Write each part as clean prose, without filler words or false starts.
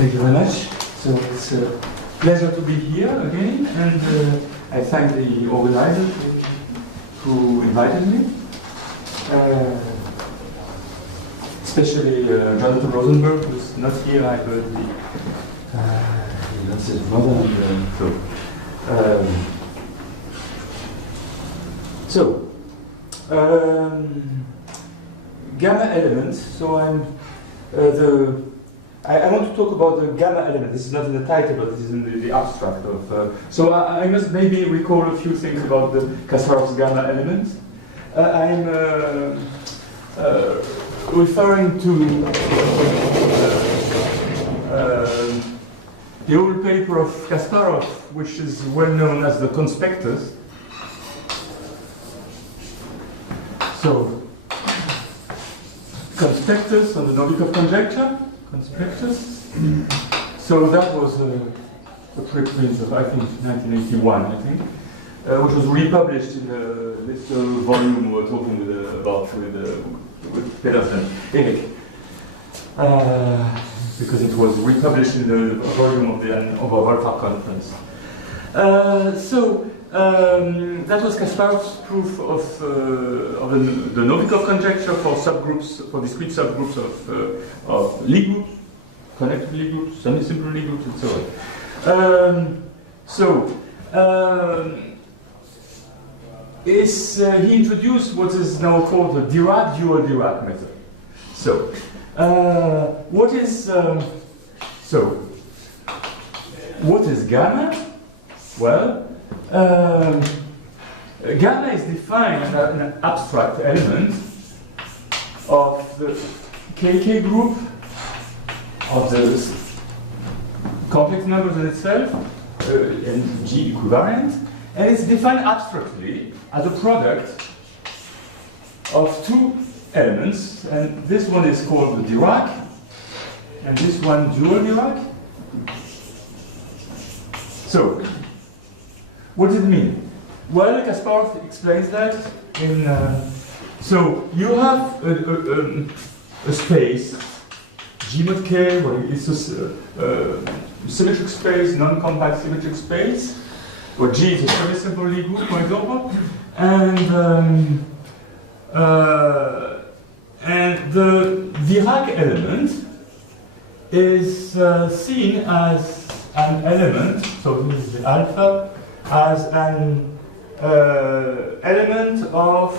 Thank you very much. So it's a pleasure to be here again, and I thank the organizers who invited me, especially Jonathan Rosenberg, who's not here. I heard he lost his mother, and gamma elements. So I want to talk about the gamma element. This is not in the title, but this is in the abstract of. So I must maybe recall a few things about the Kasparov's gamma element. I'm referring to the old paper of Kasparov, which is well known as the conspectus. So, conspectus on the Novikov conjecture. Conspectus. So that was a preprint of, I think, 1981, I think, which was republished in this volume we were talking about with Pedersen, Erik, because it was republished in the volume of our Wolfach conference. That was Kasparov's proof of the Novikov conjecture for subgroups, for discrete subgroups of Lie groups, connected Lie groups, semi-simple Lie groups, and so on. He introduced what is now called the dual Dirac method. So, what is gamma? Well, gamma is defined as an abstract element of the KK group of the complex numbers in itself, and G equivariant, and it's defined abstractly as a product of two elements, and this one is called the Dirac, and this one dual Dirac. So, what does it mean? Well, Kasparov explains that in. So you have a space, G mod K, where it's a symmetric space, non-compact symmetric space, where G is a semi-simple Lie group, for example, and the Dirac element is seen as an element. So this is the alpha. As an element of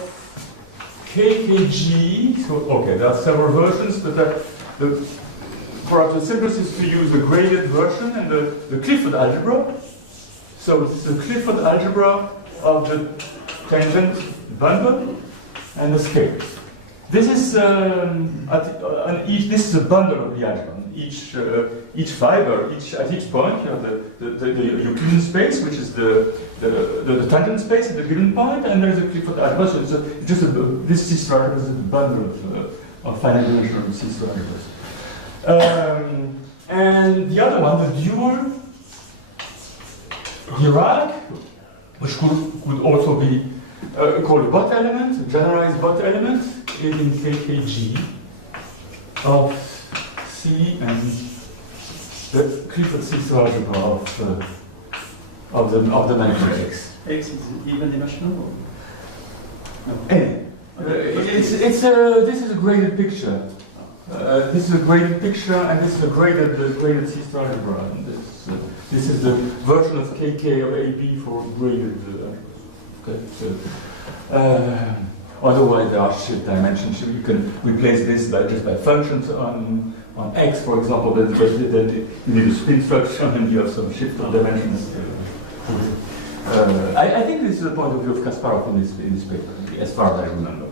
KKG. So, okay, there are several versions, but perhaps the simplest is to use the graded version and the Clifford algebra. So, it's the Clifford algebra of the tangent bundle and the scale. This is this is a bundle of the algebra. Each fiber, at each point, you have the Euclidean space, which is the tangent space at the given point, and there is a Clifford algebra. So it's this C-star algebra is a bundle of finite dimensional C-star algebras. And the other one, the dual Dirac, which could also be called a Bott element, a generalized Bott element, is in KKG of C and the Clifford C-star algebra of the matrix. X is even dimensional? No. This is a graded picture. This is a graded picture, and this is a graded C-star algebra. This is the version of KK of AB for graded. Otherwise, there are shift dimensions. You can replace this just by functions on X, for example. Then you need a spin function, and you have some shift of dimensions. I think this is the point of view of Kasparov in this paper, as far as I remember.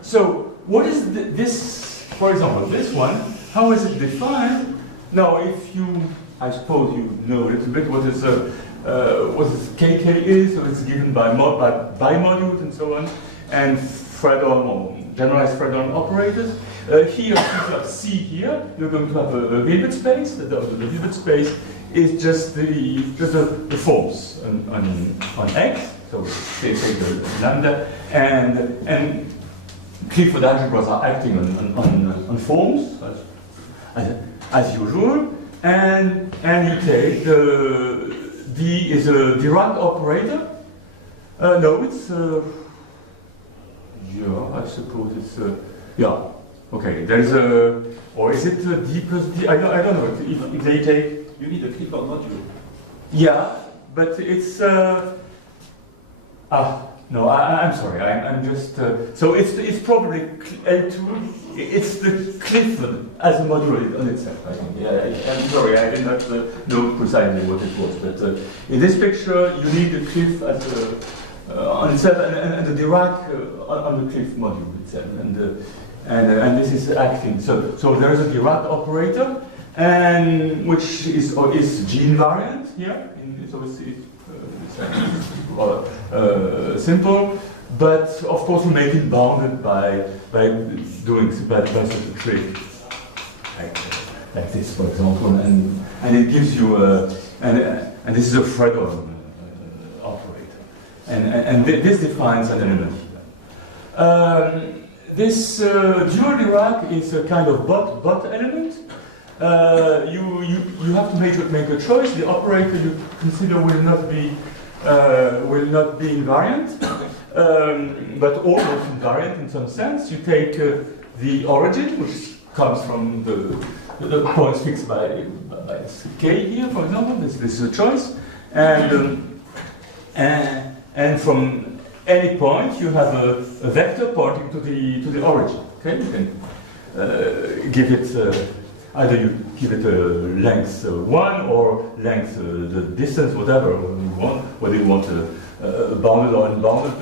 So, what is this? For example, this one. How is it defined? Now, I suppose you know a little bit what is KK is, so it's given by bimodules and so on, and Fredholm or generalized Fredholm operators. Here, if you have C here, you're going to have a Hilbert space. The Hilbert space is just the forms on X. So they take the lambda, and Clifford algebras are acting on forms. as usual, and you take D is a Dirac operator. No, it's yeah, I suppose it's yeah. Okay, there's a, or is it D plus D? I don't know. If they take, You need a Clifford module. yeah, but it's no, I'm sorry. I'm just so it's probably L2. It's the Clifford as a module on itself. I think. Yeah, I'm sorry. I did not know precisely what it was, but in this picture you need the Cliff as on itself and the Dirac on the Cliff module itself, and this is acting. So there is a Dirac operator, and which is G invariant here. So it's rather simple, but of course we make it bounded by doing such a trick like this, for example, and it gives you and this is a Fredholm operator, and this defines an element here. This dual Dirac is a kind of bot element. You have to make a choice. The operator you consider will not be invariant, but almost invariant in some sense. You take the origin, which comes from the points fixed by k here, for example. This is a choice, and from any point you have a vector pointing to the origin. Okay, you can give it. Either you give it a length 1 or length the distance, whatever you want, whether you want bounded or unbounded,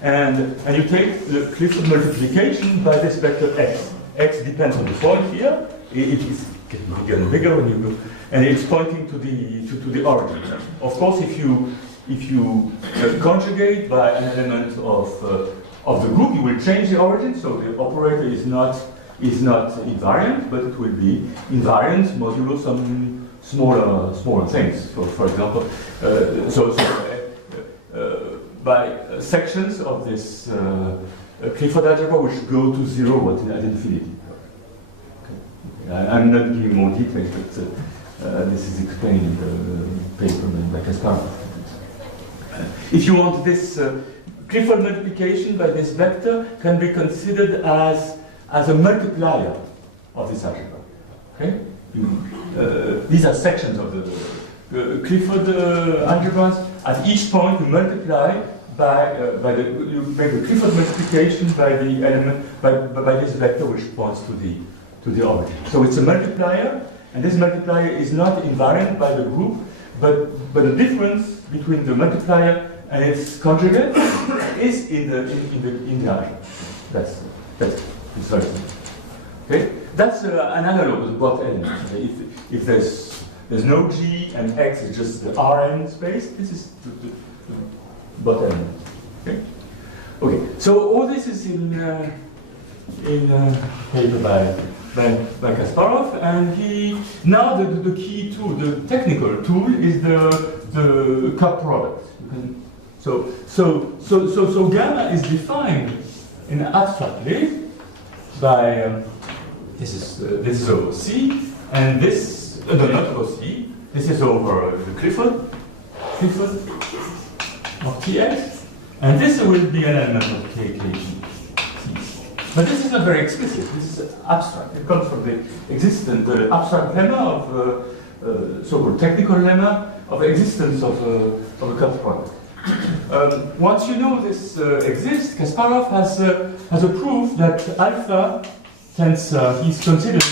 and you take the Clifford multiplication by this vector x. X depends on the point here. It is getting bigger and bigger when you go, and it's pointing to the origin. Of course, if you conjugate by an element of the group, you will change the origin. So the operator is not invariant, but it will be invariant modulo some smaller things. So, for example, by sections of this Clifford algebra which go to 0 at infinity. Okay. I'm not giving more details, but this is explained in the paper by Kasparov. If you want this Clifford multiplication by this vector can be considered as a multiplier of this algebra. Okay? These are sections of the Clifford algebras. At each point, you multiply you make a Clifford multiplication by the element by this vector which points to the origin. So it's a multiplier, and this multiplier is not invariant by the group, but the difference between the multiplier and its conjugate is in the algebra. That's it's very simple. Okay, that's an analog of the bot element. If there's no G and X is just the Rn space, this is the bot element. Okay. Okay. So all this is in paper by Kasparov, and now the key tool, the technical tool, is the cup product. So gamma is defined in abstractly by this is over C, and this not over C. This is over the Clifford of Tx, and this will be an element of KKG. But this is not very explicit. This is abstract. It comes from the existent abstract lemma of so-called technical lemma of existence of a cup product. Once you know this exists, Kasparov has a proof that alpha tensor he's considering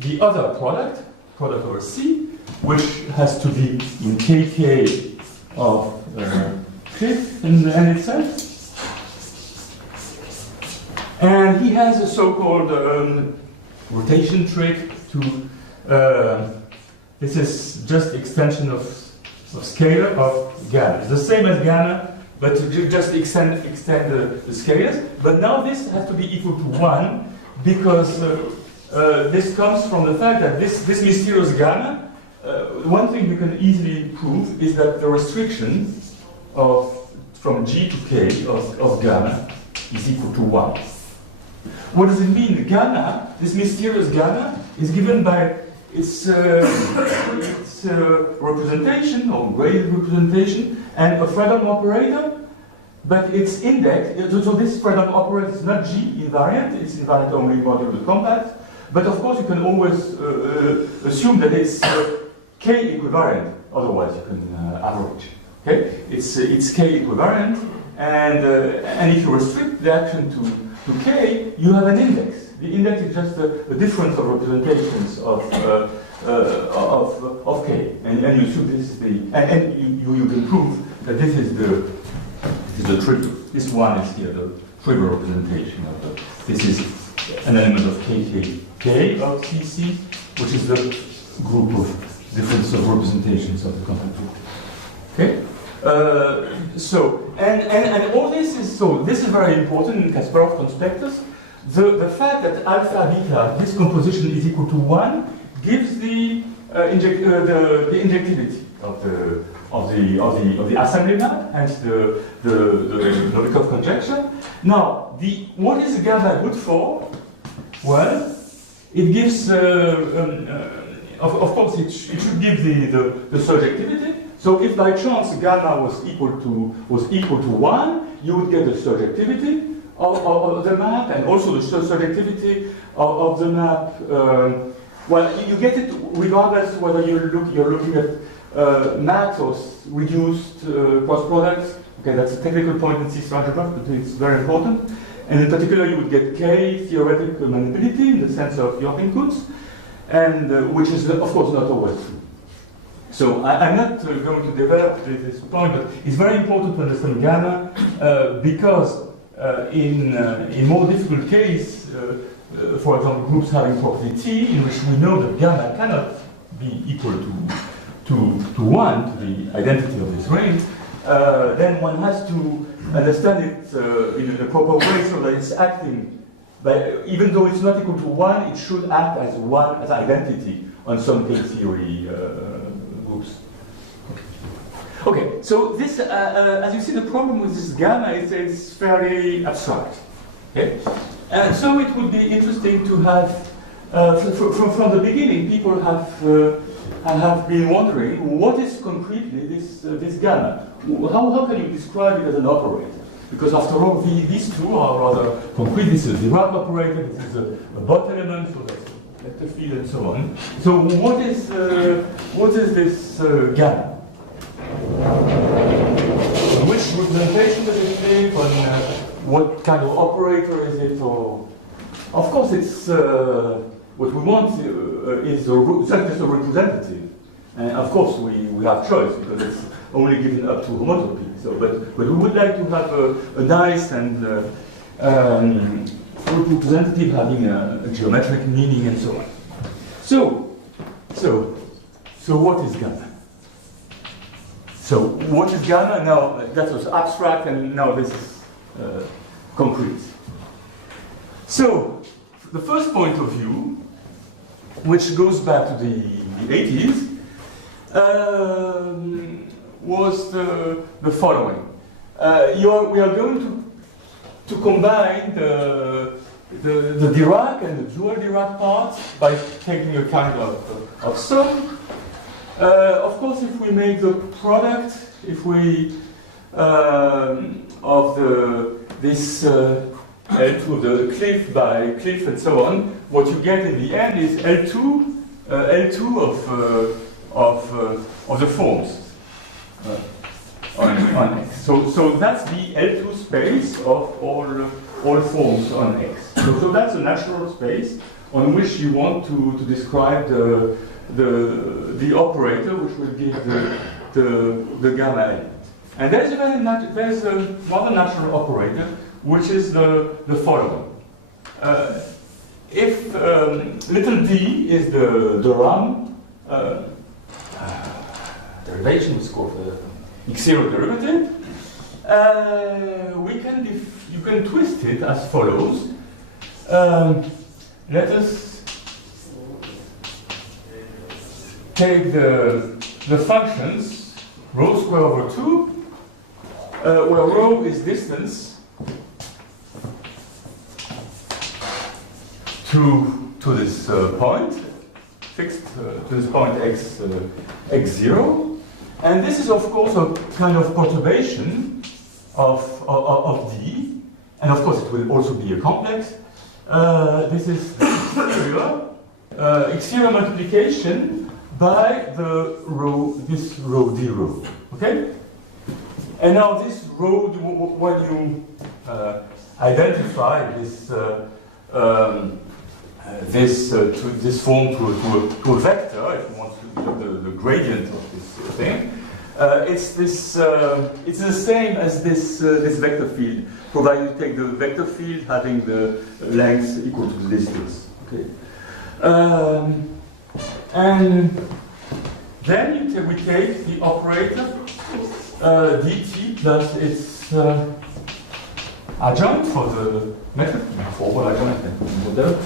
the other product over C, which has to be in KK of Cliff and itself. And he has a so-called rotation trick to. This is just extension of scalar of gamma. It's the same as gamma, but to just extend the scalars. But now this has to be equal to 1 because this comes from the fact that this mysterious gamma. One thing you can easily prove is that the restriction from G to K of gamma is equal to 1. what does it mean? Gamma, this mysterious gamma, is given by its representation, or graded representation, and a Fredholm operator, but its index, so this Fredholm operator is not G invariant, it's invariant only modulo compact, but of course you can always assume that it's K equivariant, otherwise you can average. Okay? It's K equivariant, and if you restrict the action to K, you have an index. The index is just a difference of representations of K, and you assume this is the, and you can prove that this is the triple. This one is here the triple representation of the. This is an element of K of CC, which is the group of difference of representations of the compact group. Okay. So and all this is this is very important in Kasparov conspectus. The fact that alpha beta this composition is equal to 1 gives the injectivity of the assembly map, hence the Novikov conjecture. Now, what is gamma good for? Well, it gives of course it should give the surjectivity. So if by chance gamma was equal to 1, you would get the surjectivity of the map, and also the surjectivity of the map. Well, you get it regardless whether you're looking at max or reduced cross products. Okay, that's a technical point in C algebra, but it's very important. And in particular, you would get K theoretical maniability in the sense of your inputs, and which is of course not always true. So I'm not going to develop this point, but it's very important to understand gamma because in more difficult case, for example, groups having property T, in which we know that gamma cannot be equal to 1, to the identity of this ring, then one has to understand it in a proper way so that it's acting. But even though it's not equal to 1, it should act as 1 as identity on some K theory groups. Okay, so this, as you see, the problem with this gamma is fairly abstract. Okay, and so it would be interesting to have, from the beginning, people have been wondering what is concretely this gamma. How can you describe it as an operator? Because after all, these two are rather concrete. This is a Dirac operator. This is a Bott element, so that's a vector field and so on. So what is this gamma? Which representation does it take? On what kind of operator is it? Or of course, it's what we want is just a representative, and of course we have choice because it's only given up to homotopy. So, but we would like to have a nice and representative having a geometric meaning and so on. So what is gamma? So what is gamma? Now that was abstract, and now this is concrete. So the first point of view, which goes back to the 80s, was the following. We are going to combine the Dirac and the dual Dirac parts by taking a kind of sum. Of course, if we make the product, if we of this L2 of the cliff by cliff and so on, what you get in the end is L2 of the forms on X. So that's the L2 space of all forms on X. So that's a natural space on which you want to describe the operator which will give the gamma element. And there's a rather natural operator which is the following. If little d is the RAM derivation, is called the x0 derivative, you can twist it as follows. Let us take the functions rho square over 2, where rho is distance, to this point, fixed to this point x0. And this is, of course, a kind of perturbation of D. And of course, it will also be a complex. This is exterior multiplication by the row, this row D row. Okay? And now this row, when you identify this this form to a vector, if you want to look at the gradient of this thing, it's the same as this vector field, provided you take the vector field having the length equal to the distance. Okay, and then we take the operator dt plus its adjoint for the method, formal adjoint, whatever.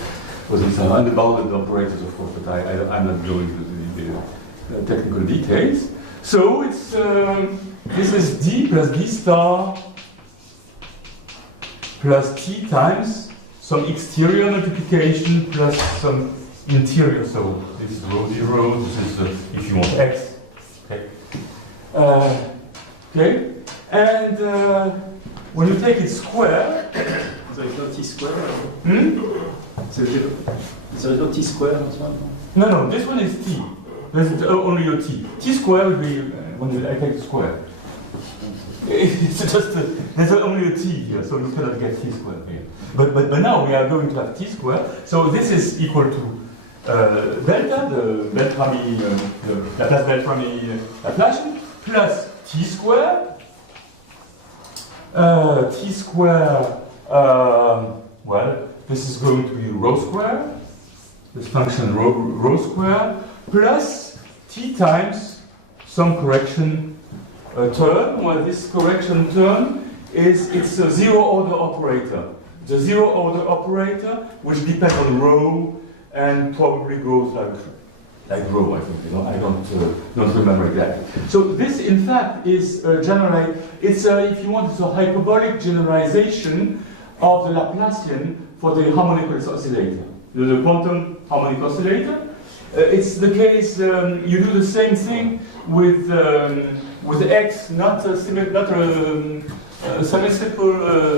Because it's unbounded operators, of course, but I'm not going into the technical details. So it's this is d plus d star plus t times some exterior multiplication plus some interior. So this is rho 0. This is if you want x. Okay. Okay. And when you take it square. So it's not t square. So it's not t square, this one? No, this one is t. There's only a t. T square would be when I take the square. It's just there's only a t here, so you cannot get t square here. But now we are going to have t square. So this is equal to delta, the Beltrami, the Laplace Beltrami Laplacian, plus t square. T square. Well, this is going to be rho square. This function rho square plus t times some correction term. Well, this correction term it's a zero order operator. The zero order operator, which depends on rho and probably goes like rho. I think I don't remember exactly. So this, in fact, is generally it's if you want, it's a hyperbolic generalization of the Laplacian for the harmonic oscillator, the quantum harmonic oscillator. It's the case you do the same thing with X, not a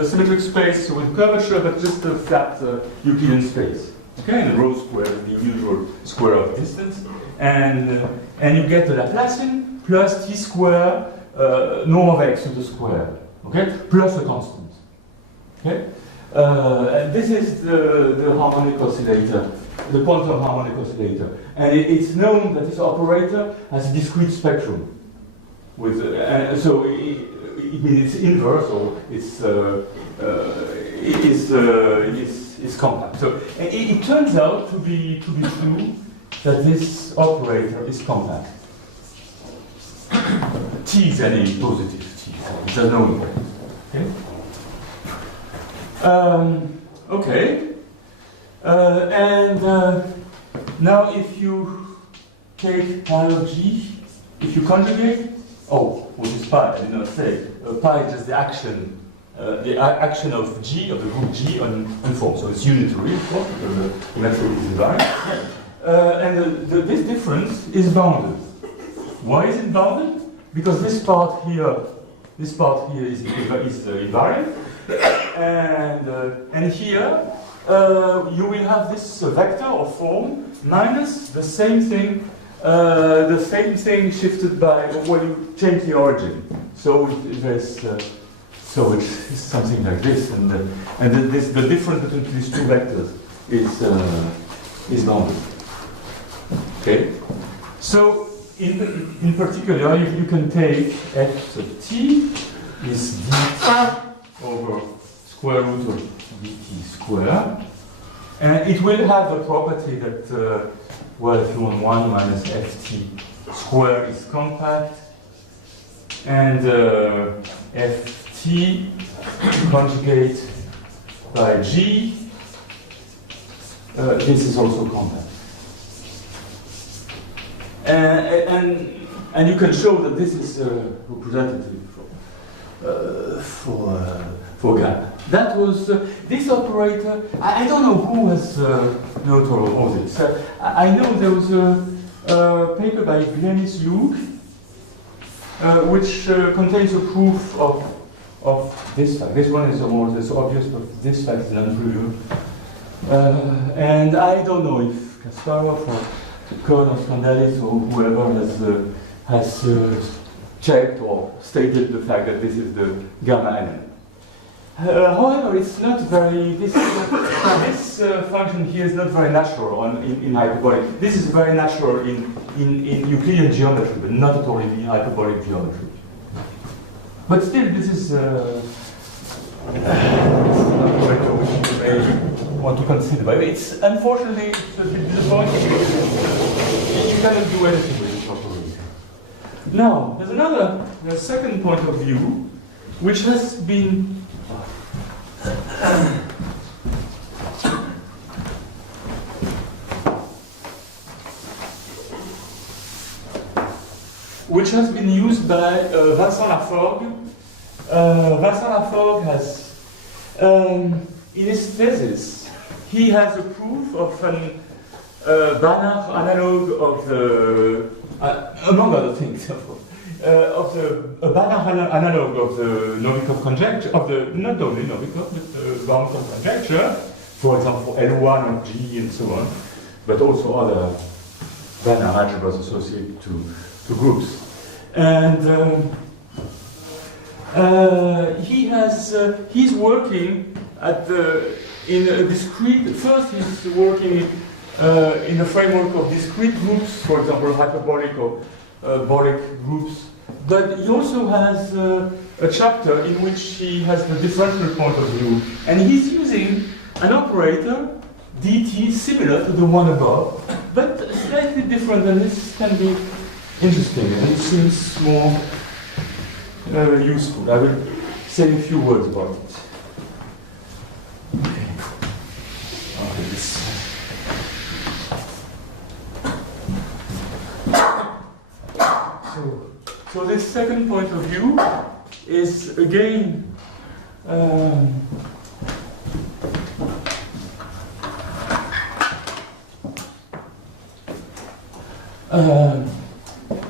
symmetric space with curvature, but just a flat Euclidean space. Okay, and the rho square is the usual square of distance, and you get the Laplacian plus t square norm of X to the square. Okay, plus a constant. Okay. And this is the harmonic oscillator, the quantum harmonic oscillator. And it's known that this operator has a discrete spectrum. With, so it means it's inverse, or it's compact. So it turns out to be true that this operator is compact. T is any positive T, so it's a known way. Okay? Okay. Now if you take pi of g, if you conjugate, what is pi? I did not say. Pi is just the action of g, of the group g on form. So it's unitary, of course, because the method is invariant. And this difference is bounded. Why is it bounded? Because this part here is invariant. And here you will have this vector or form minus the same thing shifted by when you change the origin. So it's something like this, and the difference between these two vectors is bounded. Okay. So in particular, you can take f of t is dt over square root of dt square, and it will have the property that well, if you want 1 minus ft square is compact, and ft conjugate by g, this is also compact. And you can show that this is representative for for gamma. That was this operator. I don't know who has noted all this. I know there was a paper by Pierre Julg which contains a proof of this fact. This one is more less obvious, but this fact is non-trivial. And I don't know if Kasparov or Kohn or Skandalis or whoever has checked or stated the fact that this is the gamma element. However, it's not very. This function here is not very natural in hyperbolic. This is very natural in Euclidean geometry, but not at all in hyperbolic geometry. But still, this is an operator which you may want to consider. But it's unfortunately it's a bit disappointing because you cannot do anything with this operator. Now, there's a second point of view, which has been used by Vincent Laforgue. Vincent Laforgue has, in his thesis, he has a proof of an Banach analog of the, among other things, of course. A Banach analog of the Novikov conjecture, not only Novikov, but the Banach conjecture, for example, L1 of G and so on, but also other Banach algebras associated to groups. And he's working in a discrete, first he's working in the framework of discrete groups, for example, hyperbolic or bolic groups. But he also has a chapter in which he has the differential point of view. And he's using an operator, dt, similar to the one above, but slightly different, and this can be interesting, and it seems more useful. I will say a few words about it. Okay, this. So this second point of view is again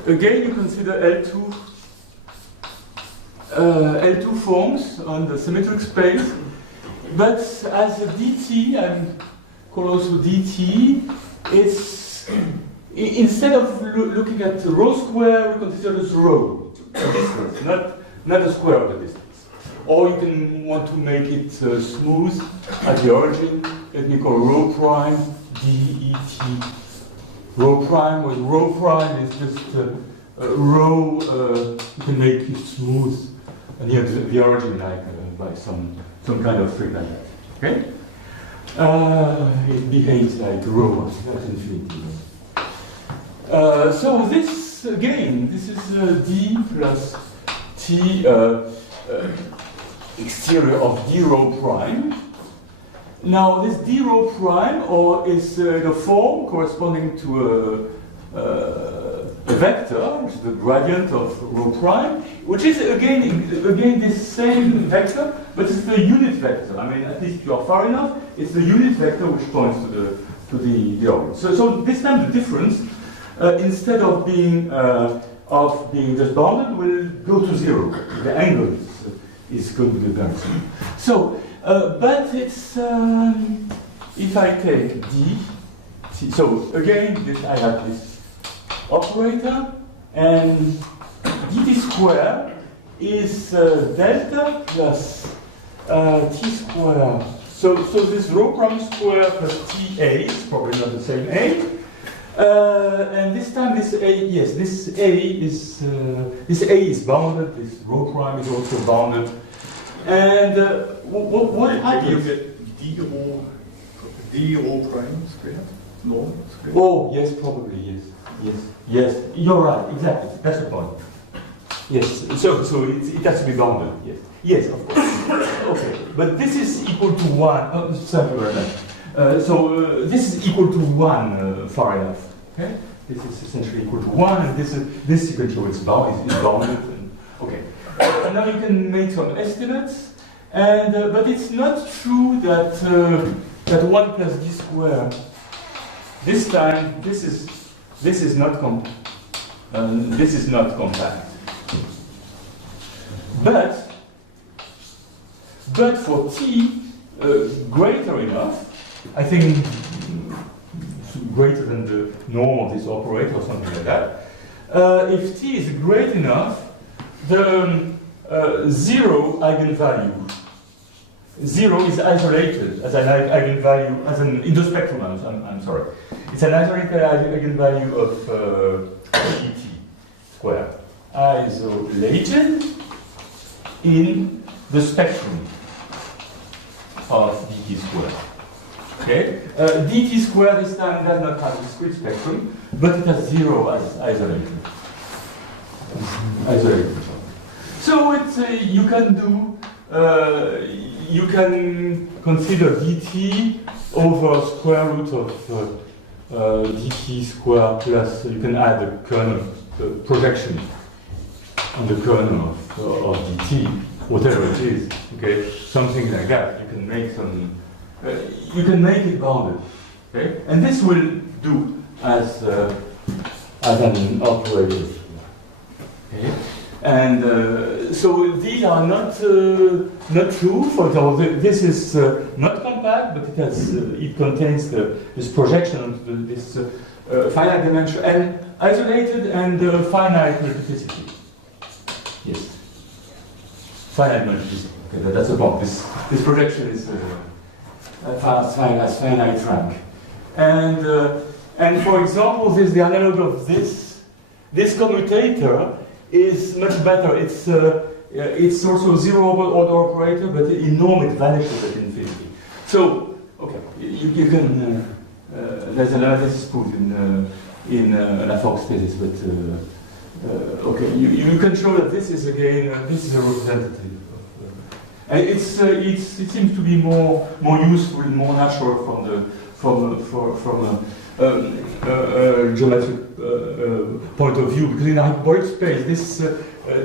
again you consider L2 forms on the symmetric space, but as a dt, and call also dt, it's instead of looking at the rho square, we consider this rho, the distance, not the square of the distance. Or you can want to make it smooth at the origin. Let me call rho prime det. Rho prime, with rho prime is just rho. You can make it smooth near the origin, like by some kind of trick like that. Okay. It behaves like rho at infinity. So this again, this is d plus t exterior of d rho prime. Now this d rho prime is the form corresponding to a vector, which is the gradient of rho prime, which is again this same vector, but it's the unit vector. I mean, at least if you are far enough, it's the unit vector which points to the origin. So this time the difference. Instead of being just bounded, will go to zero. The angle is going to be very small. So, but it's if I take d, t, so again I have this operator, and dt square is delta plus t square. So this rho prime square plus ta is probably not the same a. And this time this a, yes, this a is bounded. This rho prime is also bounded. And what happens? You get d rho prime squared, norm squared. Oh yes, probably yes. You're right. Exactly. That's the point. Yes. So it has to be bounded. Yes, of course. Okay, but this is equal to 1. Sorry very much. So this is equal to 1 far enough. Okay, this is essentially equal to 1, and this you can show it's bounded. And, okay, and now you can make some estimates, And but it's not true that that 1 plus d squared. This time, this is not this is not compact. But for t greater enough, I think greater than the norm of this operator or something like that. If t is great enough, the 0 eigenvalue. 0 is isolated as an eigenvalue, in the spectrum, I'm sorry. It's an isolated eigenvalue of dt squared. Isolated in the spectrum of dt squared. Okay? dt squared this time does not have a discrete spectrum, but it has 0 as isolated. So it's, you can do, you can consider dt over square root of dt squared plus, you can add the kernel, the projection on the kernel of dt, whatever it is, okay, something like that. You can make some, you can make it bounded, okay, and this will do as an operator, okay, and so these are not true. For example, this is not compact, but it has it contains this projection of this finite dimension and isolated and finite multiplicity. Yes, finite multiplicity. Okay, that's the point. This projection is as finite rank, and for example, this the analog of this commutator is much better. It's also 0 order operator, but in norm it vanishes at infinity. So okay, you can there's an analysis proof in Laforgue's thesis, but okay, you can show that this is again this is a representative. And it seems to be more useful, more natural from a geometric point of view, because in a hyperbolic space,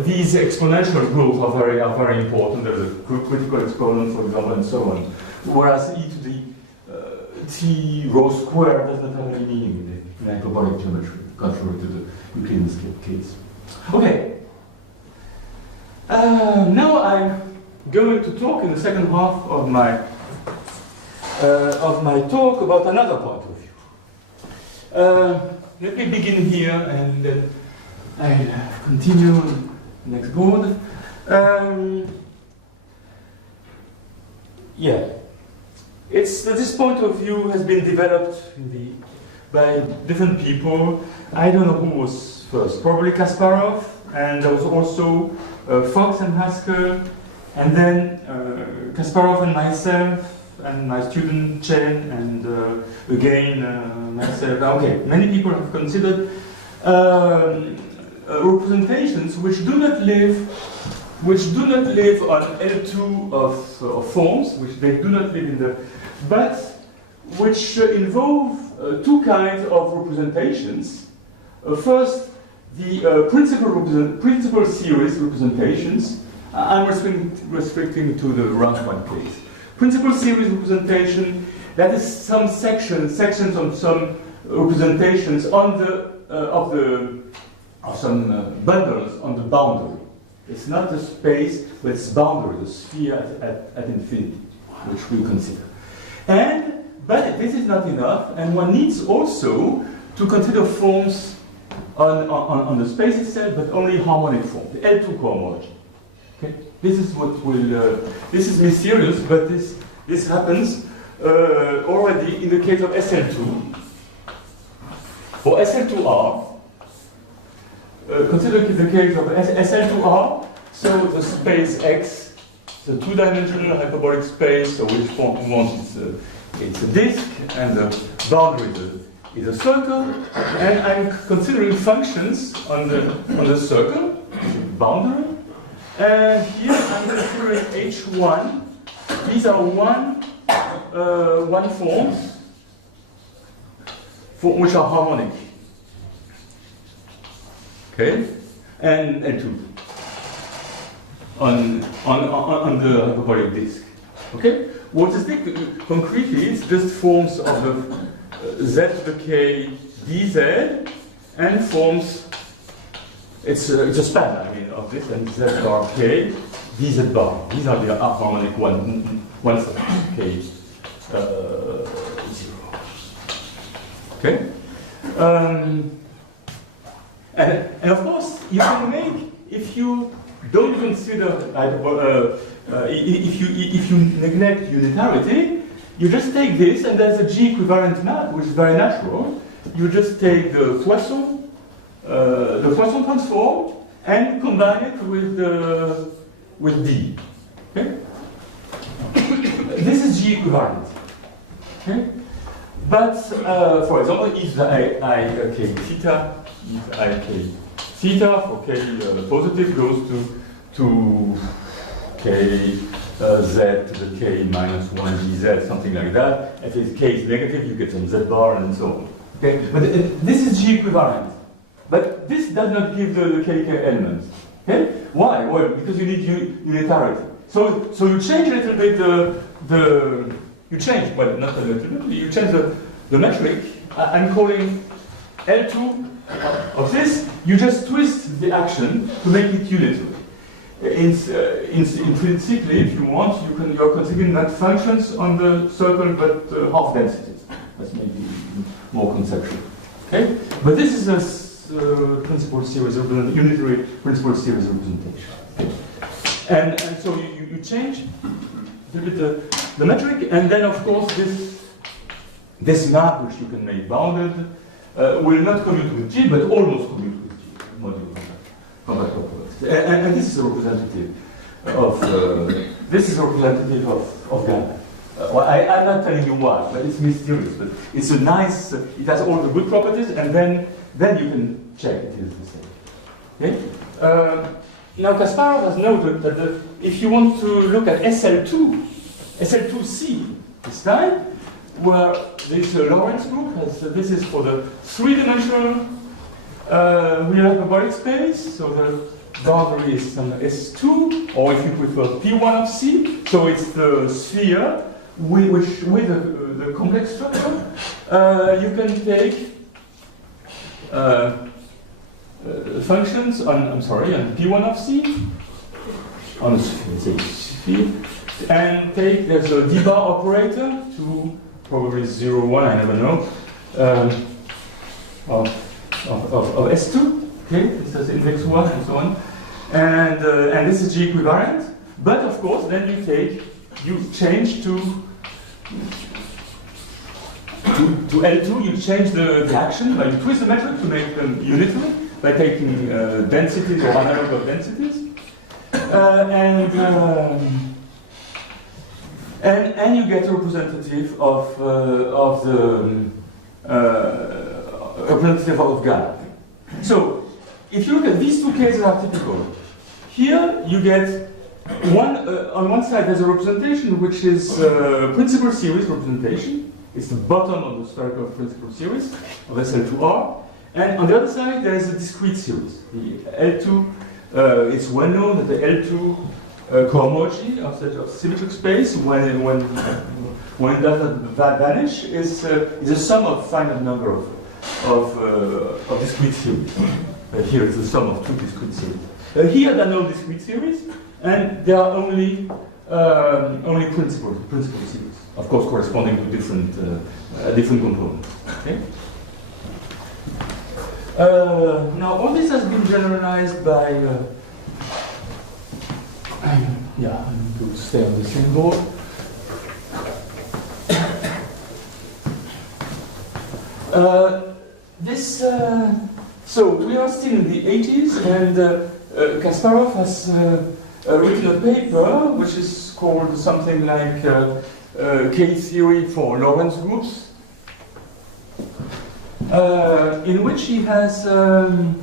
these exponential growths are very important. There's a critical exponent, for example, and so on. Whereas e to the t rho square does not have any meaning in hyperbolic geometry, contrary to the Euclidean case. Okay. Now I'm going to talk in the second half of my talk about another point of view. Let me begin here and then I'll continue on the next board. Yeah, this point of view has been developed by different people. I don't know who was first. Probably Kasparov, and there was also Fox and Haskell, and then Kasparov and myself, and my student Chen, and again myself. Okay, many people have considered representations which do not live on L2 of forms, which they do not live in but which involve two kinds of representations. First, the principal series representations. I'm restricting to the rank one case. Principal series representation, that is some sections on some representations on of some bundles on the boundary. It's not the space, but it's boundary, the sphere at infinity, which we consider. But this is not enough, and one needs also to consider forms on the space itself, but only harmonic forms, the L2 cohomology. Okay? This is what will. This is mysterious, but this happens already in the case of SL2. For SL2R, consider the case of SL2R. So the space X, the two-dimensional hyperbolic space, so which form we want it's a disk, and the boundary is a circle, and I'm considering functions on the circle, boundary. And here I'm considering H1. These are one forms which are harmonic. Okay? And two. on the hyperbolic disk. Okay? What is this concretely? It's just forms of the z to the k dz, and forms. It's a span, I mean, of this, and z bar k dz bar. These are the harmonic ones of k 0. Okay? And of course, you can make, if you don't consider, if you neglect unitarity, you just take this, and there's a G equivalent map, which is very natural. You just take the Poisson transform, and combine it with D. Okay? This is G equivalent. Okay? But for example, if the I k theta, if I k theta for k positive goes to k z to the k minus 1 dz, something like that. If it's k is negative, you get some z bar and so on. Okay, but this is G equivalent. But this does not give the kk elements. Okay, why? Well, because you need unitarity. So you change a little bit you change, well, not a little bit, you change the metric. I'm calling L2 of this. You just twist the action to make it unitary. Intrinsically, if you want, you're considering not functions on the circle, but half densities. That's maybe more conceptual. Okay? But this is a principal series of unitary principal series representation. Okay? And so you change the metric, and then of course this map, which you can make bounded, will not commute with G, but almost commute with G, modulo compact operators. And this is a representative of gamma. Well, I'm not telling you why, but it's mysterious. But it's a nice. It has all the good properties, and then you can check it is the same. Okay. Now Kasparov has noted that if you want to look at SL2C this time, where this Lorentz group has, this is for the three-dimensional real hyperbolic space, so the boundary is some S2, or if you prefer P1 of C, so it's the sphere with the complex structure. You can take functions on P1 of C, on a sphere, and take, there's a d-bar operator to probably 0, 1, I never know, of S2, okay, this is index 1 and so on, and this is G equivalent, but of course then you change to L2, you change the action, by you twist the metric to make them unitary, by taking densities or analog of densities, and you get a representative of gamma. So, if you look at these two cases are typical. Here you get on one side there's a representation which is principal series representation. It's the bottom of the spherical principal series of SL2R. And on the other side there is a discrete series. The L2, it's well known that the L2 cohomology of symmetric space, when it does not vanish, is a sum of finite number of discrete series. Here it's the sum of two discrete series. Here there are no discrete series, and there are only principal series, of course corresponding to different components. Okay? Now all this has been generalized by. I'm going to stay on the same board. So we are still in the 80s, and Kasparov has written a paper which is called something like K-theory for Lorentz groups, in which he has an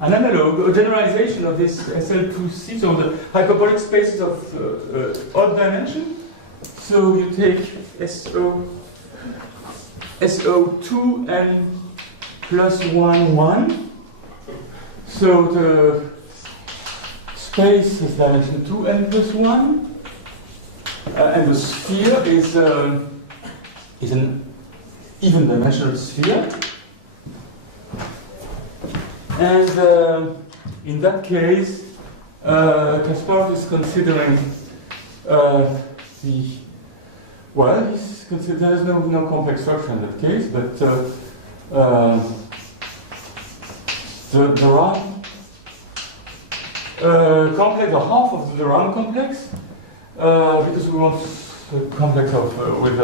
analog, a generalization of this SL2C, so the hyperbolic spaces of odd dimension. So you take SO2 and plus 1, 1. So space has dimension 2n plus 1, and the sphere is an even dimensional sphere. And in that case, Kasparov is considering there's no complex structure in that case, but the round complex, or half of the round complex, because we want a complex of with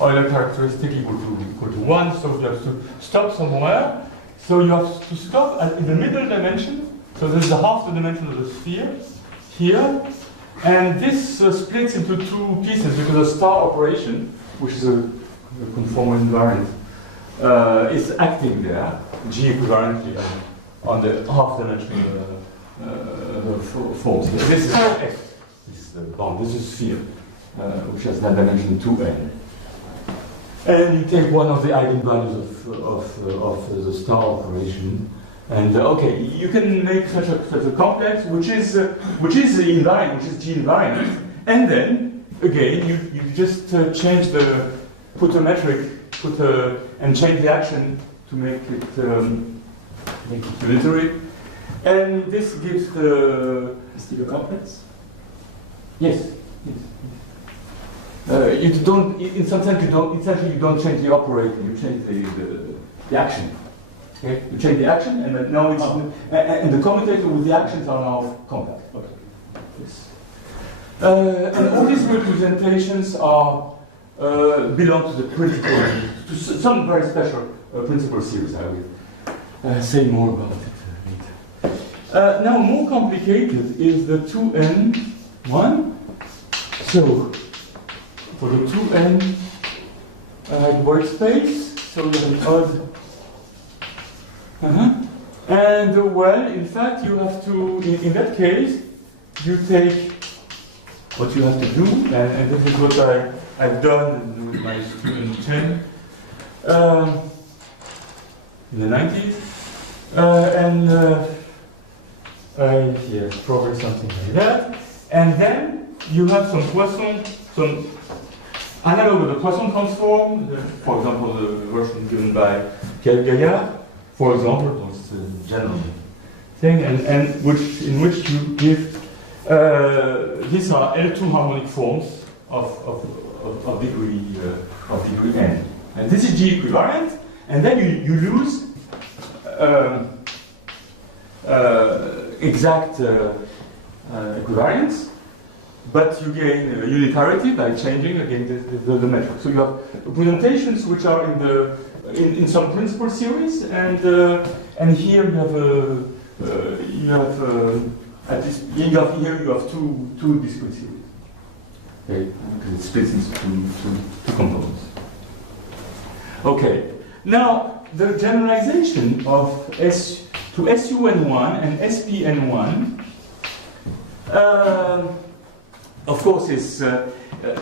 Euler characteristic equal to 1, so you have to stop somewhere. So you have to stop in the middle dimension. So this is half the dimension of the sphere here, and this splits into two pieces because the star operation, which is a conformal invariant, is acting there G equivalently on the half-dimensional forms. This is F. This is the bound. This is sphere, which has that dimension 2n. And you take one of the eigenvalues of the star operation, and okay, you can make such a complex which is invariant, which is G invariant, and then again you just change the and change the action to make it unitary, and this gives the Is it a complex? yes. You don't, in some sense, essentially you don't change the operator, you change the action. Okay? You change the action, and then now it's, and the commutator with the actions are now compact. Okay. Yes. And all these representations are, belong to the principal, to some very special principal series. I will say more about it later. Now, more complicated is the 2n one. So, for the 2n workspace, so you have an odd. And well, in fact, you have to, in that case, you take what you have to do, and this is what I've done with my student 10 in the 90s, yes, probably something like that, and then you have some Poisson, some analog of the Poisson transform, for example, the version given by Pierre Julg, for example, was a general thing, and in which you give these are L2 harmonic forms of degree n, and this is G equivalent, and then you lose exact equivariance. But you gain unitarity by changing again the metric. So you have representations which are in some principal series, and here you have two discrete series. Okay, because it splits into two components. Okay, now the generalization of to SUN1 and SPN1. Of course, is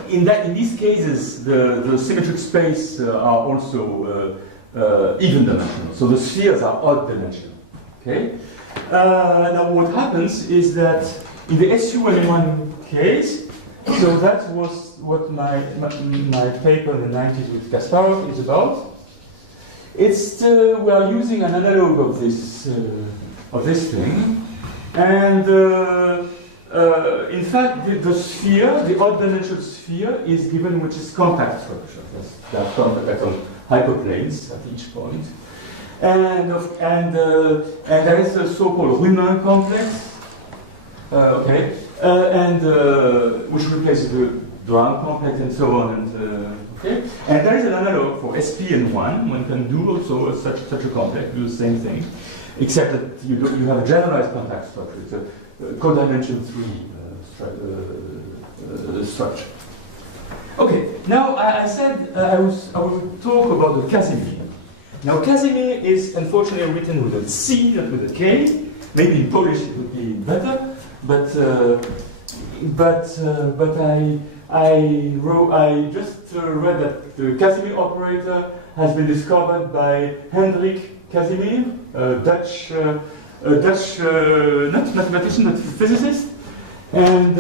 in these cases the symmetric space are also even dimensional. So the spheres are odd dimensional. Okay. Now what happens is that in the SUN1 case, so that was what my paper in the 90s with Kasparov is about. It's we are using an analog of this thing, and. In fact, the sphere, the odd dimensional sphere, is given which is compact structure. There are contact on hyperplanes at each point, and there is a so-called Riemann complex, which replaces the round complex and so on, and there is an analog for SPN1. One can do also such a complex, do the same thing, except that you have a generalized compact structure. It's a codimension 3 structure. Okay, now I said I will talk about the Casimir. Now Casimir is unfortunately written with a C, not with a K. Maybe in Polish it would be better, but I just read that the Casimir operator has been discovered by Hendrik Casimir, a Dutch a Dutch, not mathematician, but physicist. And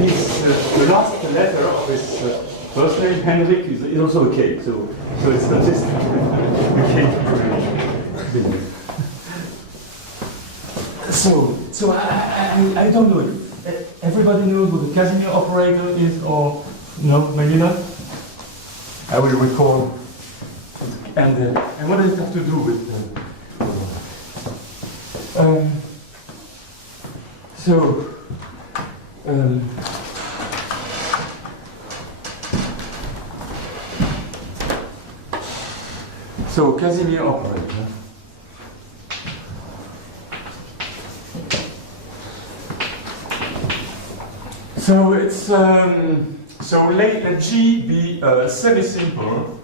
his, the last letter of his first name, Henrik, is also a K. So it's consistent with the K business. So I don't know if everybody knows what the Casimir operator is, or no, maybe not. I will recall. And what does it have to do with? So Casimir operator. So it's so let G be a semi-simple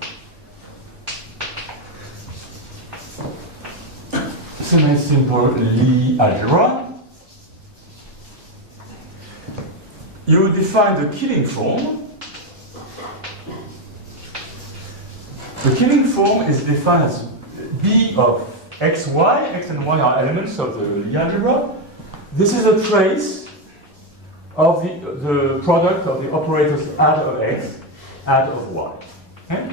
Lie algebra. You define the killing form. The killing form is defined as B of x, y. X and y are elements of the Lie algebra. This is a trace of the product of the operators add of x, add of y. Okay?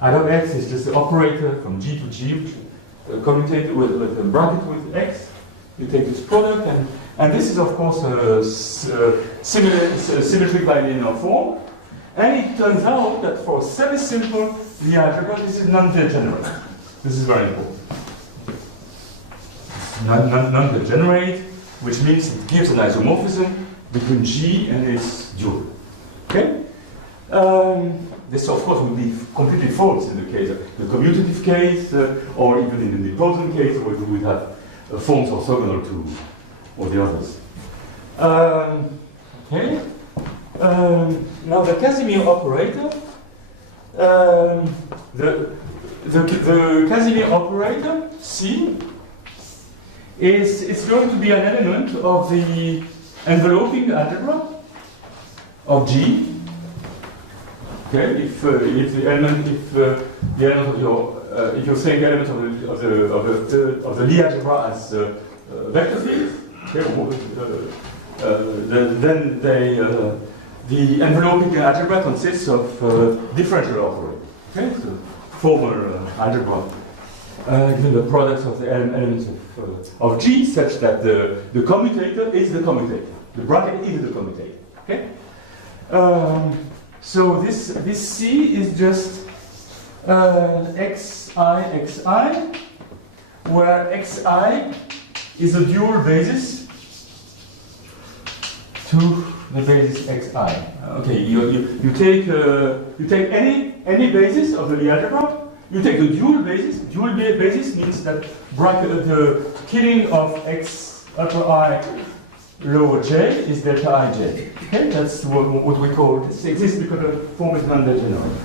Add of x is just the operator from G to G, which commutate with a bracket with x. You take this product, and this is of course a symmetric bilinear form. And it turns out that for semi-simple Lie algebra, this is non-degenerate. This is very important. Non-degenerate, which means it gives an isomorphism between G and its dual. Okay? This, of course, would be completely false in the case of the commutative case, or even in the Nilposen case, where we would have forms orthogonal to all the others. Okay. Now the Casimir operator, the Casimir operator C is going to be an element of the enveloping algebra of G. Okay, if the element of your if you're saying element of the Lie algebra as vector field, okay, then the enveloping algebra consists of differential operators. Okay, so formal algebra given the products of the elements of G, such that the commutator is the commutator, the bracket is the commutator. Okay. So this C is just xi, where xi is a dual basis to the basis xi. Okay, you take any basis of the Lie algebra. You take the dual basis. Dual basis means that the killing of x upper I lower j is delta ij. Okay, that's what we call this exists because the form is non-degenerate.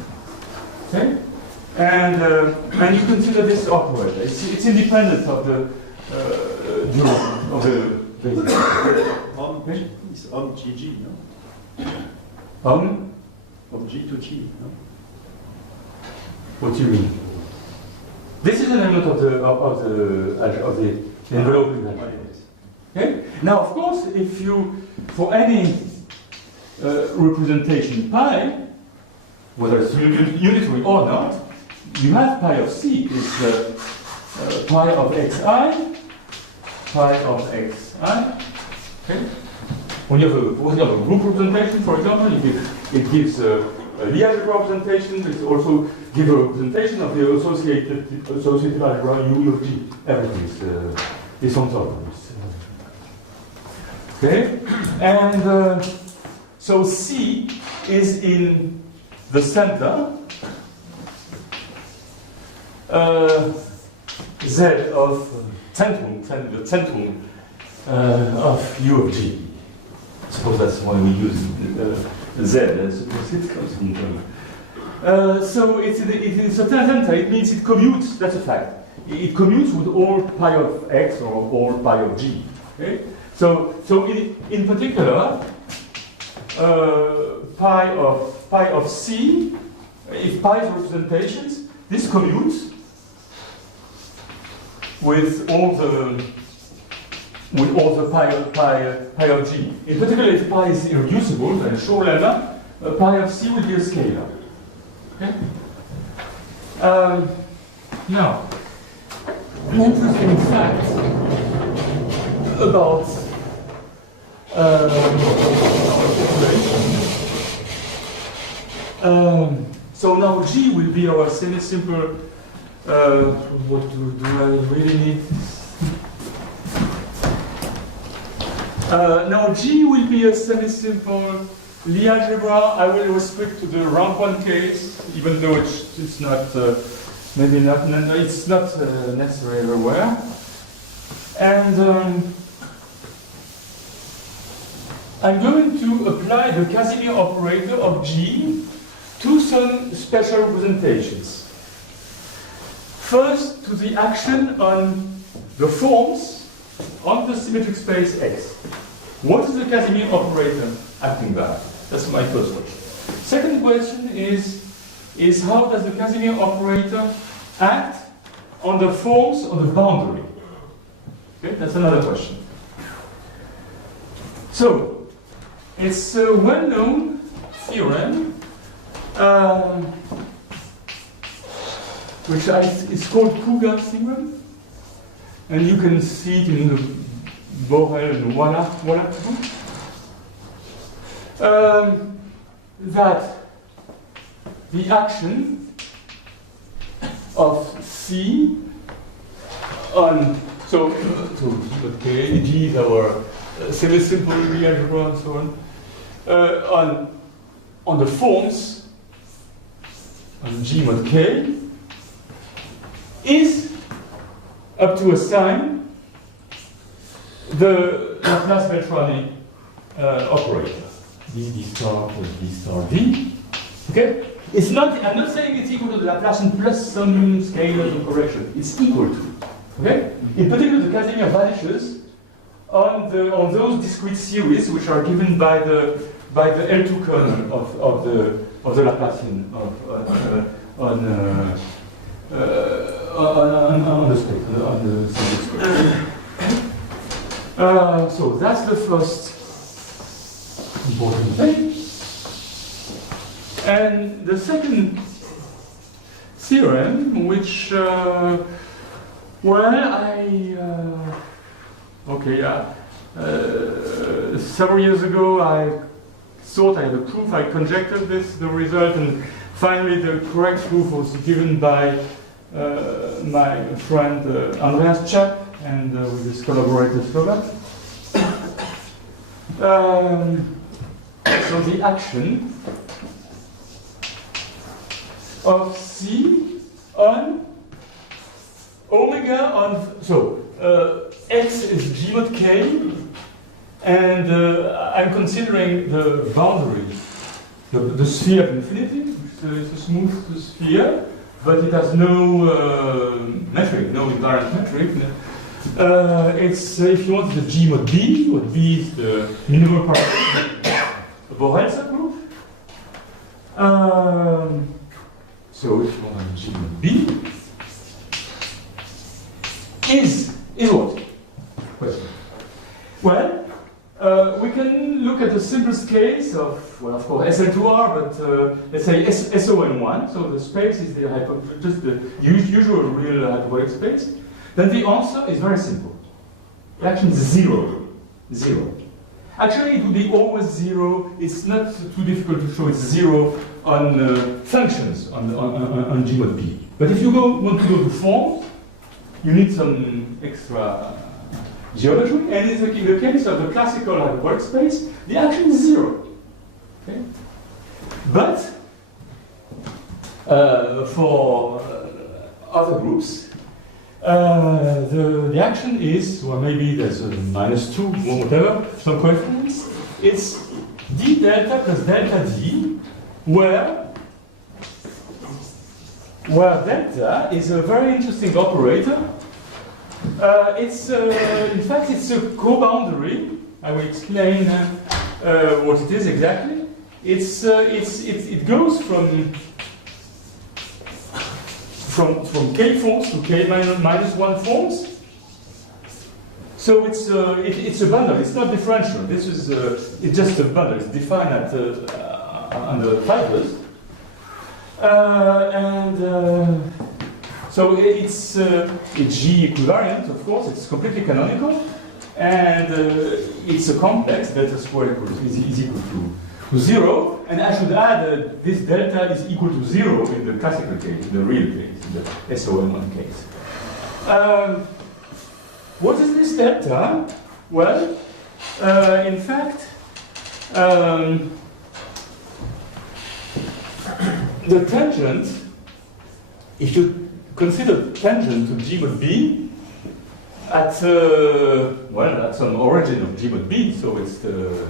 Okay, and you consider this operator. It's independent of the dual of the basis. It's GG, no? Of G to G, no? What do you mean? This is an element of the enveloping algebra. Okay. Now, of course, if you for any representation pi, whether it's unitary or not, you have pi of C is pi of xi, pi of xi. Okay. When you have a group representation, for example, it gives a Lie algebra representation. It also gives a representation of the associated algebra U of G. Everything is on top of this. Okay, and so C is in the center. Z of centrum of U of G. I suppose that's why we use Z. Suppose it comes from German. So it's a center. It means it commutes. That's a fact. It commutes with all pi of x or all pi of G. Okay. So in particular, pi of C, if pi is representations, this commutes with all the pi of G. In particular, if pi is irreducible, then Shor lemma, pi of C will be a scalar. Okay? Now, an interesting fact about so now G will be our semi-simple. What do I really need? Now G will be a semi-simple Lie algebra. I will restrict to the rank 1 case, even though it's not maybe not it's not necessary everywhere. And I'm going to apply the Casimir operator of G to some special representations. First, to the action on the forms on the symmetric space X. What is the Casimir operator acting by? That's my first question. Second question is how does the Casimir operator act on the forms on the boundary? Okay, that's another question. So, it's a well-known theorem, which is called Cougar theorem, and you can see it in the Borel and Wallach book. That the action of C on G is our semi-simple Lie algebra and so on. On the forms on G mod K is up to a sign the Laplace-Beltrami operator. D star plus D star D. Okay? It's not. I'm not saying it's equal to the Laplacian plus some scalars of correction. It's equal to. Okay? In particular, the Casimir vanishes on those discrete series which are given by the L2 kernel of the Laplacian on the space on the space. So that's the first important thing. And the second theorem, which several years ago I thought I had a proof. I conjectured the result, and finally the correct proof was given by my friend Andreas Chap and with his collaborator Slovak. So the action of C on omega on X is G mod K, and I'm considering the boundary, the sphere of infinity, which is a smooth sphere, but it has no metric, no invariant metric. It's, if you want, the G mod B. Mod B is the minimal parameter, the Borel subgroup. So if you want G mod B is what? Question. Well, we can look at the simplest case of, well, of course, SL2R, but let's say SON1. So the space is just the usual real hyperbolic space. Then the answer is very simple. The action is 0. 0. Actually, it would be always 0. It's not too difficult to show it's 0 on functions on G mod B. But if you want to go to forms, you need some extra geometry, and in the case of the classical hyperbolic space, the action is 0. Okay? But for other groups, the action is, or maybe there's a -2 or whatever, some coefficients. It's d delta plus delta d, where delta is a very interesting operator. In fact, it's a co-boundary. I will explain what it is exactly. It goes from K forms to K minus 1 forms, So it's a bundle. It's not differential. This is it's just a bundle. It's defined at under fibers, so it's a G equivariant. Of course, it's completely canonical, and it's a complex delta squared is equal to 0. And I should add this delta is equal to 0 in the classical case, in the real case, in the SOM1 case. What is this delta? Well, in fact, the tangent, if you consider tangent to G mod B at some origin of G mod B, so it's the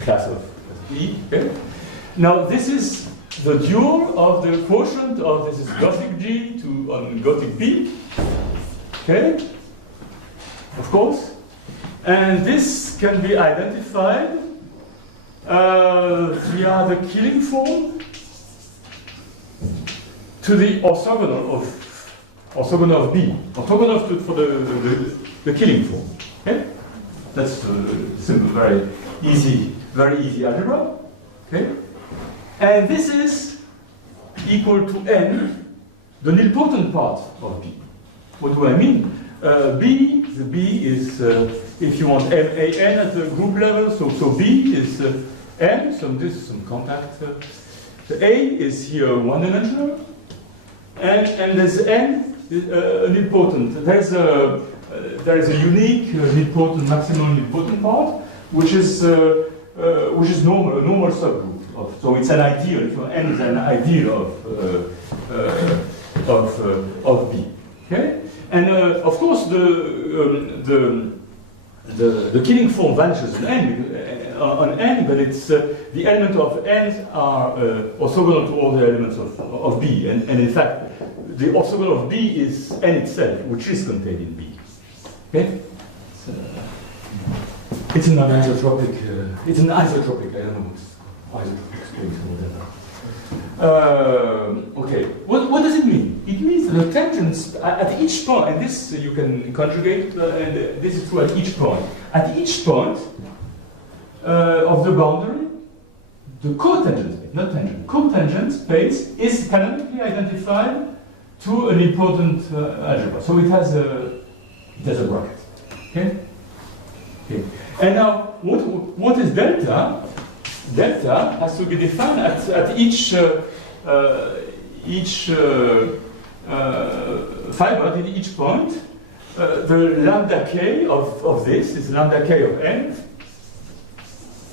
class of E. Okay? Now this is the dual of the quotient of this is Gothic G on Gothic B. Okay, of course, and this can be identified via the killing form to the orthogonal of B, orthogonal for the killing form. Okay, that's simple, very easy algebra. Okay, and this is equal to n, the nilpotent part of B. What do I mean? The B is, if you want MAN at the group level, so B is M, so this is some compact. The A is here one-dimensional, and there's N, nilpotent. There is a unique nilpotent, maximal nilpotent part, which is normal, a normal subgroup. So it's an ideal. So N is an ideal of B. Okay, and of course the killing form vanishes on N, but it's the elements of N are orthogonal to all the elements of B, and in fact the orthogonal of B is N itself, which is contained in B. Okay, it's an isotropic. I don't know what isotropic space or whatever. Okay, what does it mean? It means that the tangents at each point, and this you can conjugate, and this is true at each point. At each point of the boundary, the cotangent space, not tangent, cotangent space is canonically identified to an important algebra. So it has a bracket. Okay. Okay. And now, what is delta? Delta has to be defined at each fiber at each point. The lambda k of this is lambda k of n.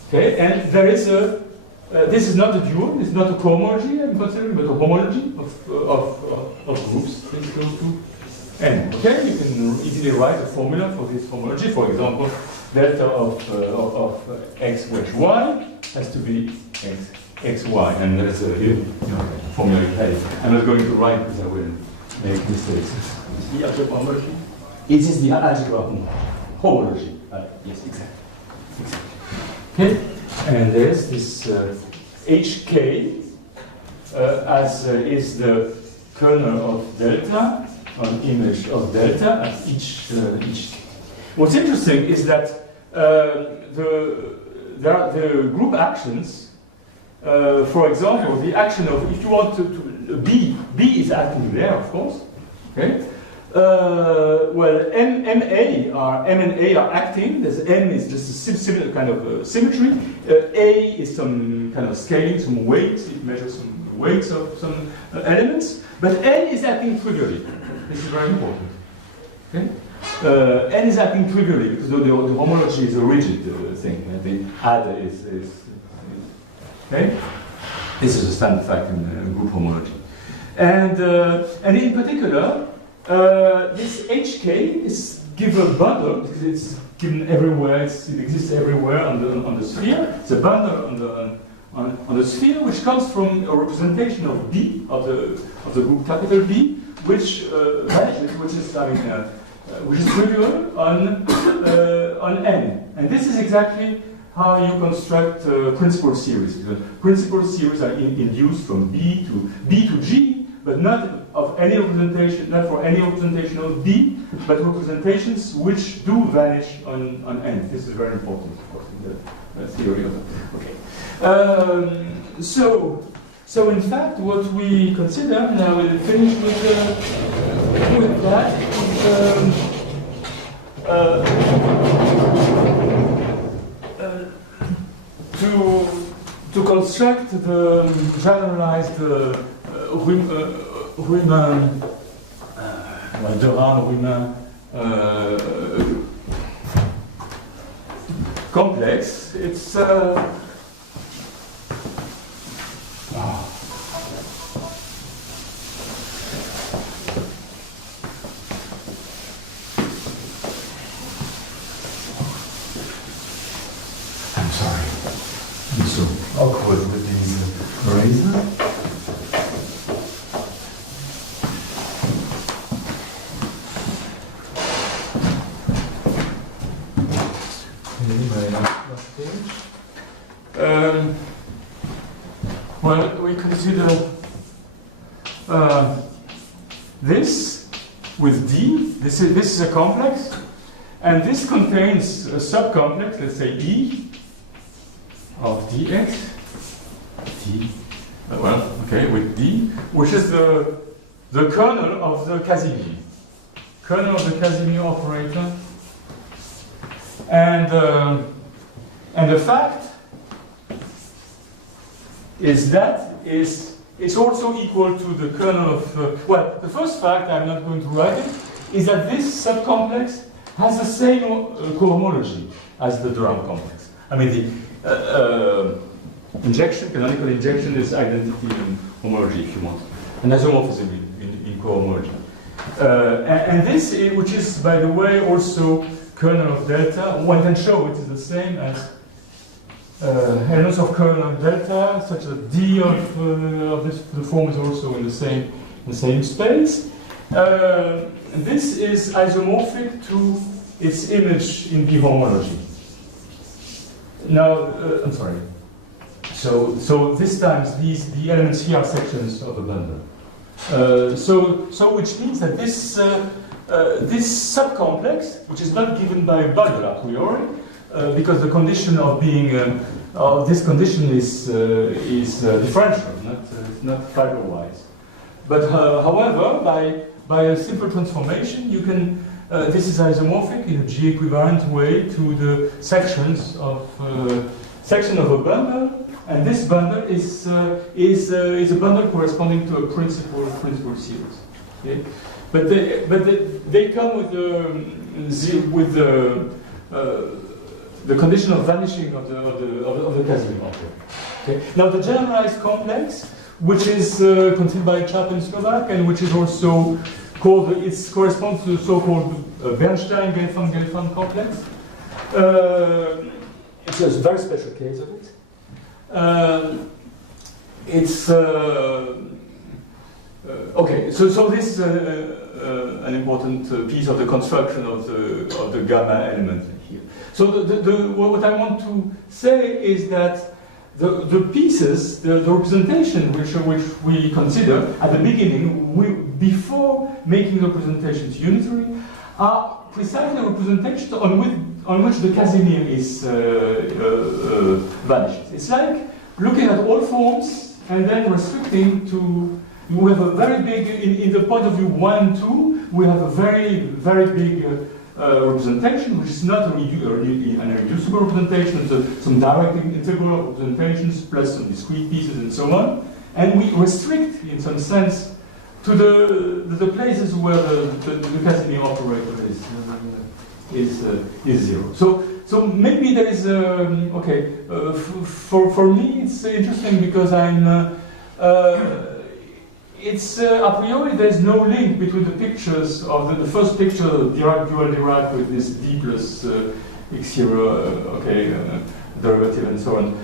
Okay, and there is a this is not a dual, it's not a cohomology I'm considering, but a homology of groups. This goes to n. Okay, you can easily write a formula for this homology. For example, delta of x wedge y has to be xy, and there's a formula in place. I'm not going to write because I will make mistakes. The algebra homology? It is the algebra homology. Yes, exactly. Okay, and there's this HK as is the kernel of delta, an image of delta at each. What's interesting is that the group actions, for example, the action of, if you want to B is acting there, of course. Okay. Well, M and A are acting. There's M is just a similar kind of symmetry. A is some kind of scaling, some weight. It measures some weights of some elements. But N is acting trivially. This is very important. Okay. N is acting trivially because the homology is a rigid thing. And the adder is okay. This is a standard fact in group homology. And in particular, this HK is given a bundle because it's given everywhere. It exists everywhere on the sphere. It's a bundle on the sphere, which comes from a representation of B of the group capital B, which vanishes, which is trivial on N. And this is exactly how you construct principal series. Principal series are induced from B to G, but not of any representation, not for any representation of B, but representations which do vanish on N. This is very important, of course, in the theory of it. Okay. So in fact, what we consider, and I will finish with that, to construct the generalized Riemann complex. It's I'm sorry. I'm so awkward with these razor. Anyway, last page. Well, we consider this with D. This is a complex, and this contains a subcomplex. Let's say E of dx. D. Well, okay, with D, which is the kernel of the Casimir. Kernel of the Casimir operator. And the fact is that it's also equal to the kernel of, well, the first fact, I'm not going to write it, is that this subcomplex has the same cohomology as the Durham complex. I mean, the canonical injection is identity in homology, if you want, and isomorphism in cohomology. And this, which is, by the way, also kernel of delta, one can show it is the same as elements of kernel of delta, such that D of the form is also in the same space. This is isomorphic to its image in B homology. Now, I'm sorry. So this times the elements here are sections of a bundle. So which means that this subcomplex, which is not given by a bundle a priori, because the condition of being this condition is differential, not fiber-wise. But however, by a simple transformation, you can this is isomorphic in a G equivalent way to the sections of section of a bundle, and this bundle is a bundle corresponding to a principal series. Okay? But they come with the condition of vanishing of the Casimir operator. Okay? Now the generalized complex, which is considered by Cap-Slovak and which is also called, it corresponds to the so-called Bernstein-Gelfand complex. It's a very special case of it. It's okay. So this is an important piece of the construction of the gamma element here. So what I want to say is that the pieces, the representation which we consider at the beginning, before making the representations unitary, are precisely the representations on which the Casimir is vanishes. It's like looking at all forms and then restricting to. We have a very big, in the point of view 1, 2, we have a very, very big representation, which is not an irreducible representation, so some direct integral representations plus some discrete pieces and so on. And we restrict, in some sense, to the places where the Casimir operator is zero. So maybe there is okay. For me, it's interesting because I'm. It's a priori there's no link between the pictures of the first picture, Dirac dual Dirac with this D plus x0 derivative and so on,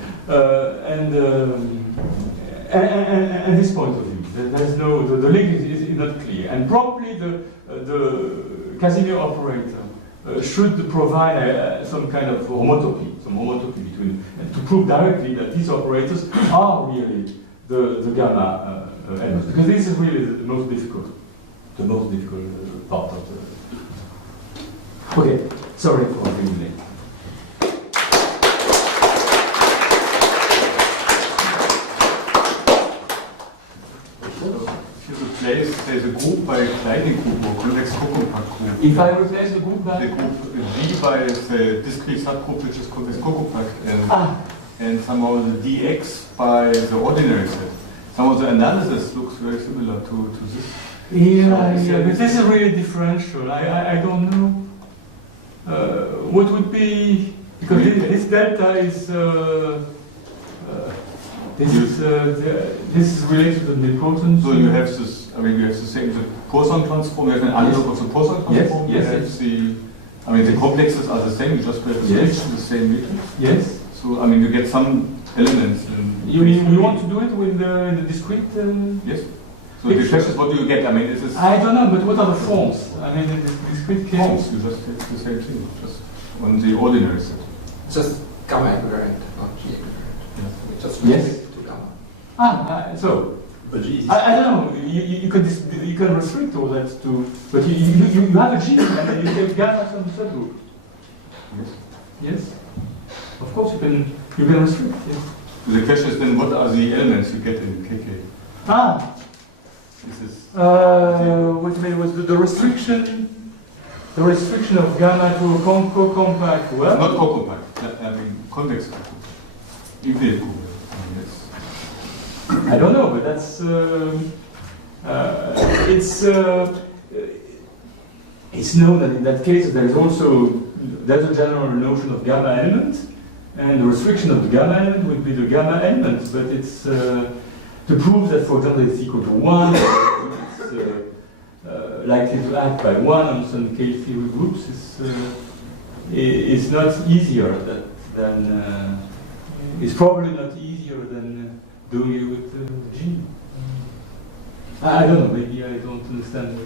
and this point of view. There's no the link is not clear, and probably the Casimir operator should provide some kind of homotopy between, and to prove directly that these operators are really the gamma elements, because this is really the most difficult. the most difficult part of the. Okay, sorry for being late. There's a group by kleine group or convex co-compact group. If I replace the group by? The group D by the discrete subgroup which is convex co-compact and somehow the dx by the ordinary set. Somehow the analysis looks very similar to this. Yeah, but this is really differential. I don't know. What would be, because this delta is this is related to the nilpotent. So you have this. I mean, you have the same the Poisson transform. You have an analog of the Poisson transform. Yes, you have the. I mean, the complexes are the same. You just have the same matrix. Yes. So I mean, you get some elements. You want to do it with the discrete? Yes. So the question is, what do you get? I mean, this is. I don't know, but what are the forms? I mean, in the discrete case. Forms. You just get the same thing, just on the ordinary set. Just gamma equivalent, not G equivalent. Yeah. We just Yes. restrict to gamma. So. But G is I don't know. You can restrict all that to, but you have a G and then you take gamma from the subgroup. Yes. Yes. Of course you can restrict. Yes. The question is then, what are the elements you get in KK? This is. Wait a minute. Was the restriction of gamma to a co-compact? Well, Not co-compact. I mean, convex co-compact. Infinite co-compact. I don't know, but that's it's known that in that case there's a general notion of gamma element, and the restriction of the gamma element would be the gamma element. But it's to prove that, for example, it's equal to 1, it's likely to act by 1 on some K-theory groups. It's not easier than it's probably not easier than doing it with G. I don't know, maybe I don't understand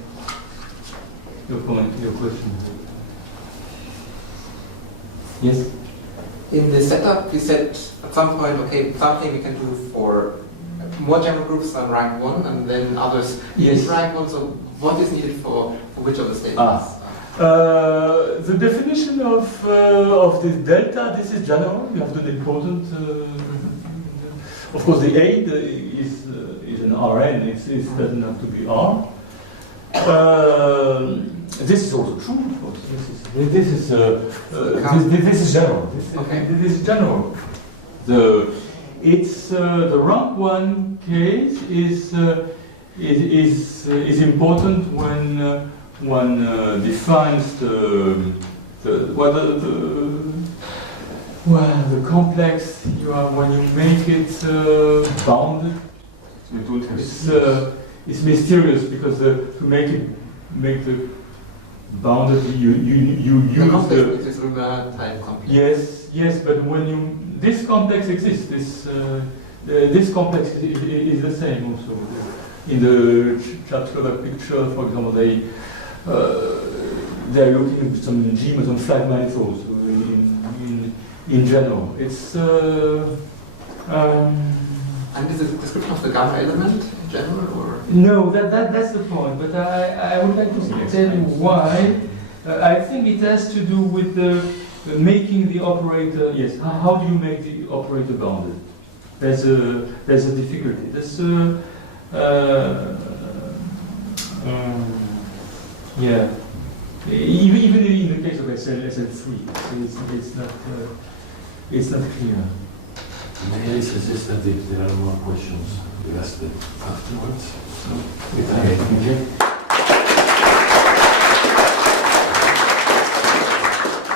your comment, your question. Yes? In the setup, we said at some point, okay, something we can do for more general groups than rank 1, and then others Yes. need rank 1. So what is needed for which of the statements? The definition of this delta, this is general. You have the important. Of course, the aid is an Rn. It doesn't have to be R. This is also true, of course. This is general. This is general. The rank 1 case is important when one defines the complex you are when you make it bounded. It's mysterious because to make the bounded you use the complex is Riemann type complex. Yes, but when this complex exists, this complex is the same also. In the Cap-Slovak picture, for example, they're looking at some G meson flat manifolds. In general, it's. And is it a description of the gamma element in general, or? No, that's the point. But I would like to tell you why. I think it has to do with making the operator. Yes, how do you make the operator bounded? There's a difficulty. Yeah. Even in the case of SL3, it's not clear. May I suggest that if there are more questions, we ask them afterwards? Okay.